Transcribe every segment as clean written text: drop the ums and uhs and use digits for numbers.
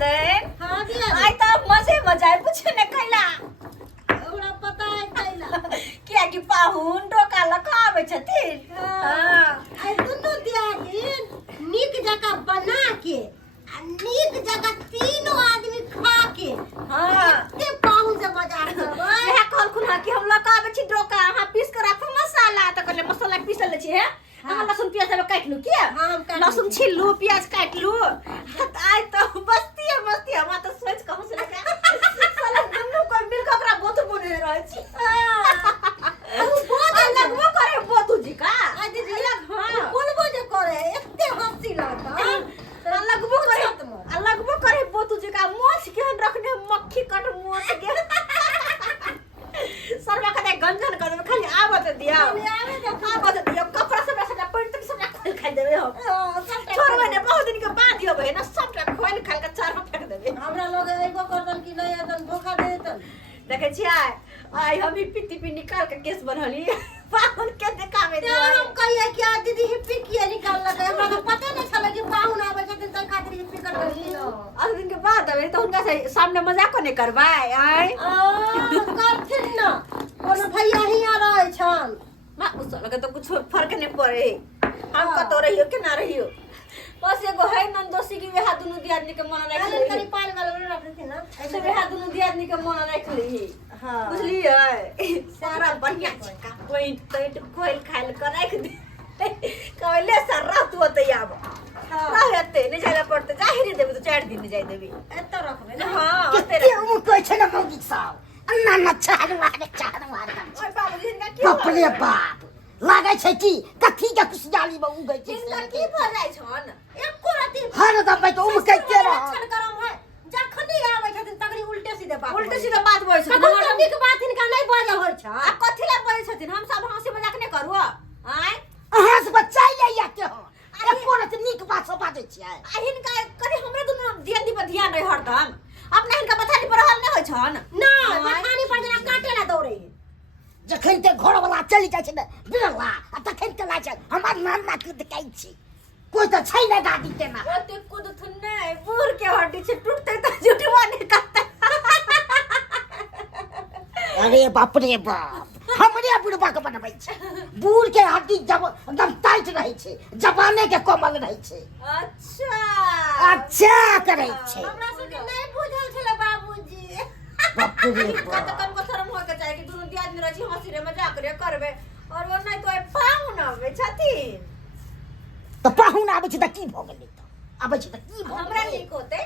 दे हां दिया आई तो मजे मजा है पूछे ने कैला हमरा पता है कैला क्या कि पाहुन डोका लगावे छथिन हां आई दुनु दिया दिन नीक जगह बना के आ नीक जगह तीनों आदमी खा के हां ते पाहुन से मजाक करबै यह कल खुना कि हम लगावे छी डोका हां पीस के राखो मसाला त कहले मसाला पीसल छी है हम लहसुन प्याज सब काट लू क्या हां हम काट लहसुन छील लू प्याज काट लू आई तो मस्ती हम तो सोच कहूं से साला दुनु को मिल के ओकरा बोत बने रह छी बहुत लगबो करे बोतू जी का आ दीदी हां बोलबो जे करे एते हंसी लगता लगबो करे बोतू जी का मोछ के रखने मक्खी कट मोछ के सरवा कदे गंजन कर दे खाली आवत दिया आवत दिया कपड़ा सब ऐसा पैंट तक सब खोल खाई देबे हो छोड़बे ने बहुत दिन के बाद दियो बे ना सब खोल खाल के चार में फेंक देबे हमरा लोग एगो करदन कि नहीं अदन धोखा दे देतन देखे छी आई हम ही पिटी निकाल के केस बनहली पाहुन के देखावे ते हम कहिए कि आज दीदी हिप्पी किए निकाल लगे हमरा तो पता नहीं चला कि पाहुन आवे छथिन त खातिर हिप्पी कर देली आज दिन के बाद आवे तो उनका से सामने मजाक को नहीं करवाए आई करथिन ना कोनो भैया ही आ रहे छन मां उस लगे तो कुछ फर्क नहीं पड़े हम कतो रहियो कि ना रहियो बस एगो है नंदोसी की वेहा दुनु दियादनी के मन रख अरे करी पाल वाला रखथिन ना ऐसे वेहा दुनु दियादनी के मन रख ली हां बुझली है सारा बढ़िया का पैंट खोल खाल कर रख दे कहले सर तू तो आब रहते नहीं जाय पड़ते जाहि देबे तो 4 दिन जाय देबे एत रखबे ना हां केते उ कहै छै ना मौगी साहब अन्ना न चाहन मार ओए बाबूजी इनका की बाप रे बाप लागे छै कि कथी के खुशहाली में उगै छै इनका की भ जाय छन एको राती हर दबै तो उम कहते रह गरम है जखनी आबै छथिन तगरी उल्टे सीधे बात उल्टे सीधे बात बोलै छथिन हमर नीक बात हिनका नहीं बाजे होय छ आ कथि ला बोलै छथिन हम सब हंसी मजाक नहीं करू आय अहाँ से बचाई ले या के हो एको राती नीक बात सब बाजै छियै आ हिनका करी हमरे दुनु दियादी पर ध्यान रहे हरदम अपना हिनका बथानी पर हल नहीं होय छन ना बथानी पर जना काटे ला दौड़े जखन ते घर वाला चली जाइ छै ने बिरला आ तखन के लाज हमर नाम ना के देखाइ छी कोई तो छै ना गाड़ी के ना ओते कुद थुन्ने बूर के हड्डी से टूटते तो जुटवा नहीं करते अरे बाप रे बाप हमरे बुढ़बा के बनबै छै बूढ़ के हड्डी जब एकदम टाइट रहै छै जवाने के कोमल रहै छै अच्छा करै छै हमरा सबके नहीं बुझल छले बाबूजी बाप रे कत कम को शर्म होय के चाहे कि दुनु दियादनी रही हंसी रे मजाक रे करबे और वो नहीं तो पाहुन आवे छथिन तो पाहुन आबै छै त की भ गेलै त आबै छै त की भ हमरा नीक होते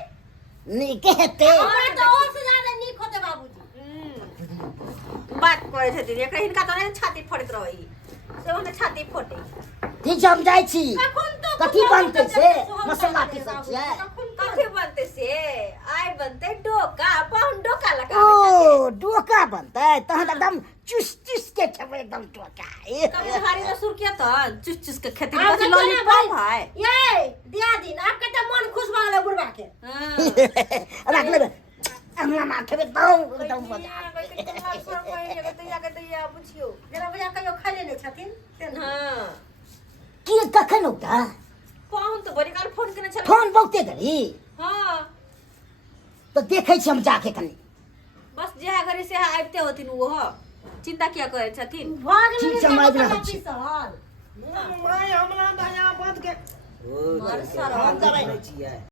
नीक हेतै हमरा तो और से ज्यादा नीक होते बाबूजी बात करे छथिन एकरा हिनका तो नहीं छाती फड़त रही से ओने छाती फटे ठीक छै हम जाइ छी कथी बनतै से मसाला पीसै छियै कथी बनते से आइ बनते डोका पाहुन डोका लगा ओ डोका बनतै तहन एकदम चुस चुस के खेबै एकदम डोका कभी हारी तो सुर किया तो चुस चुस के खेती में कथी लॉलीपॉप है ये दिया दिन आपके त मन खुश भ गेलै बुढ़बा के रख लेबै हमरा मां खेबै एकदम मजा बुझियो जरा बजा कहियो खाले नै छथिन हां की कखन औता पाहुन तो बड़ी काल फोन केने छल फोन बहुते धरी हां तो देखै छी हम जाके कनी बस जे घरे से आइते होथिन वो चिंता किया करे छथिन भाग ठीक ले समाज रहै रहै छी हमरा दया बात के ओ मार सर हम जाबै छियै